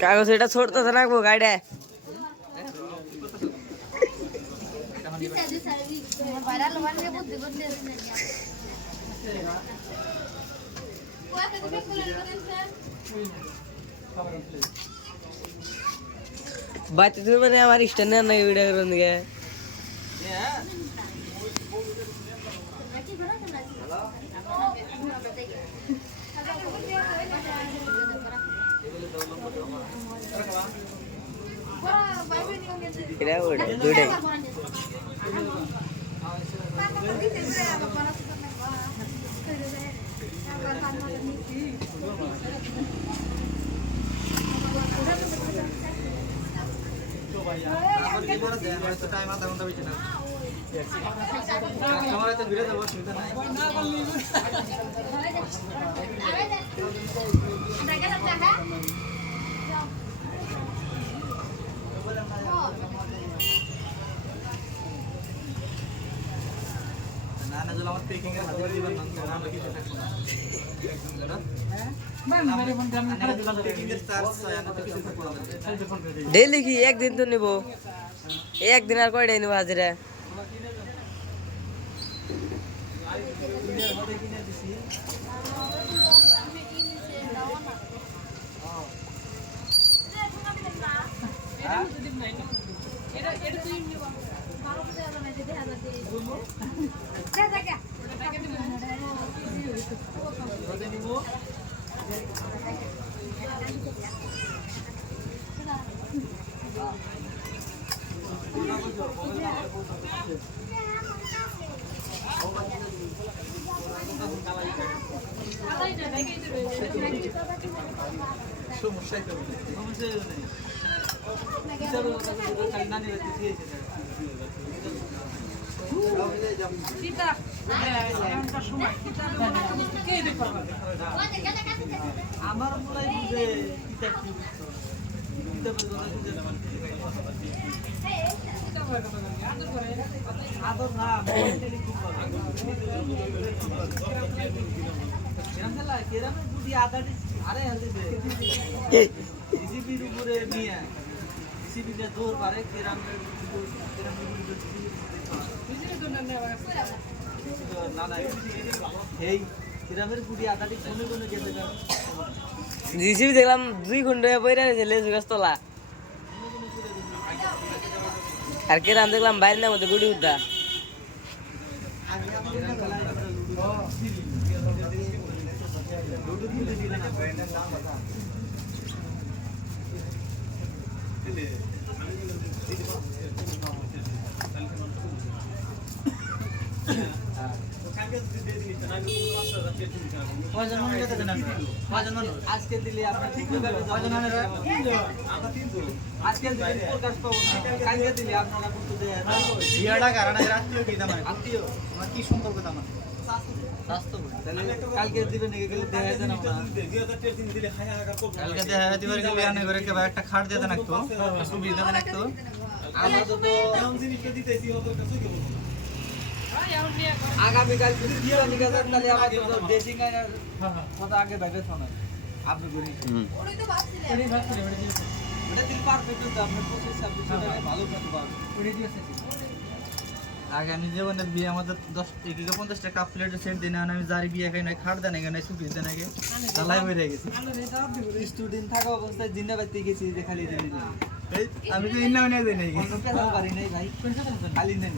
কাগজ এটা ছোটতে রাখবো গাড়িটা বাচ্চা তুমি মানে আমার স্ট্যান্ড নাই ভিডিও করুন দিকে Kira udah, udah. डेली की एक दिन तो निबो एक दिन আর কয়টাই নিবো হাজিরা আমার বলাই বুঝে কিতাব কি কিতাবের কথা বুঝে আদর না কেরামের বুদ্ধি আদাটি আরে জিসিবির উপরে নিয়ে জিসিবিতে দৌড় পারে কেরামের না না এই কেরামের বুদ্ধি আদাটি কোনে কোনে গেছে জিসিবি দেখলাম 2 ঘন্টা বইরা রয়েছে লেজু গাছ তোলা আর কেরাম দেখলাম বাইরের মধ্যে গুড়ি উদ্দা আজকে দিলে আপনার ঠিক আজকে দিলে প্রকাশ পাবো কালকে দিলে আপনারা কিন্তু বিয়াটা কারণ রাত্রিও কি দাম আত্মীয় আমার কি সম্পর্ক দাম স্বাস্থ্য তাহলে কালকে দিবে নাকি গেলে দেখা যায় না কালকে দেখা দিবার গেলে আনে করে কে একটা খাট দিয়ে দেন একটু সুবিধা দেন একটু আমরা তো আগামীকাল যদি বিয়ে নিয়ে যান তাহলে আমার তো ড্রেসিং এর কথা আগে বাইরে শোনান আপনি করি ওটাই তো ভাবছিলেন ওটা দিল পারফেক্ট তো আপনি 25 26 টাকা ভালো করতে পারবেন ওটাই দিয়েছে আগামী জীবনে বিয়ে আমাদের 10 থেকে 50 টাকা প্লেটের সেট দিন আমি জারি বিয়ে খাই না খাট দেন না সুপি দেন আগে তালাই হয়ে গেছে স্টুডেন্ট থাকা অবস্থায় জিন্না বাইতে গেছি যে খালি দিন আমি তো ইন্না না দেই নাই কোনো কেন পারি নাই ভাই খালি নেন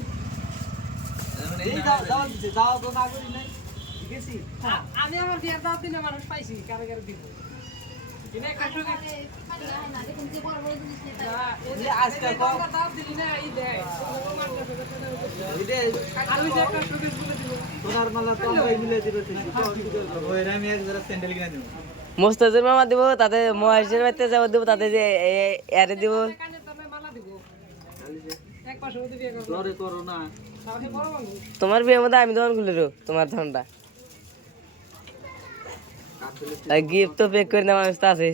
এই দাও দিতে দাও তো না করি নাই ঠিক আছে আমি আমার বিয়ার দাওয়াত দিনে মানুষ পাইছি কারে কারে দিব কিনে কাটু খালি হয় না দেখুন যে বড় বড় জিনিস নিতে এই আজকে কম দাওয়াত দিলি না এই দেখ এটা আর ওই যে একটা শোকেস বলে দিব তোর মালা তো আমরা মিলে দিবে ওই আমি এক জোড়া স্যান্ডেল কিনে দেব মোস্তাজের মামা দিব তাতে মহেশের বাড়িতে যাব দিব তাতে যে এরে দিব কানে তবে মালা দিব এক পাশে ওদের বিয়ে করব ধরে করো না তাহলে বড় মানুষ তোমার বিয়ের মধ্যে আমি দোকান খুলে দেবো তোমার ধনটা গিফট তো পেক করে দেওয়া মানুষ তো আছে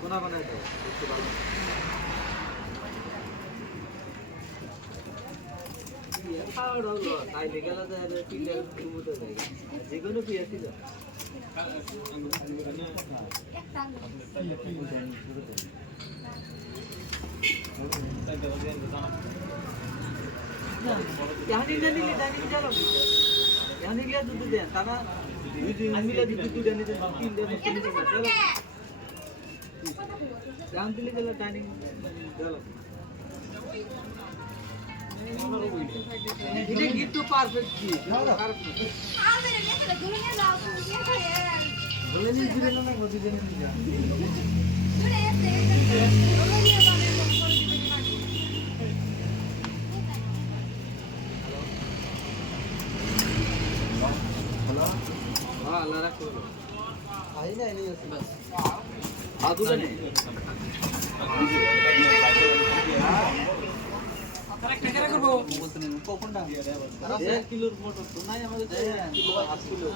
কোনা বানাই তো তাইলে গেল তো পিলার মতো যায় যে কোনো বিয়ে ছিল यानी जानी ले जानी चलो यानी ले दूध दे ताना আমি ले दूध देने दे तीन दे तीन दे चलो जान दिले चलो डाइनिंग चलो এটা গিফট তো পারফেক্ট কি আমি রে মেয়ে গুলো নিয়ে যাও তুমি কি করে বলে নি দিলে না গদি দেনে নি যা জুড়ে এসে গুলো নিয়ে যাও আমি করে দিবে हेलो हां अल्लाह रखो आई नहीं है बस आदू ने একটা করে করব বলতে নেই কোনটা 1 কিলোর মোটর তো নাই আমাদের 1 কিলো 8 কিলো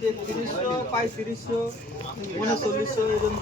তেত্রিশশো 3500 3900 এরকম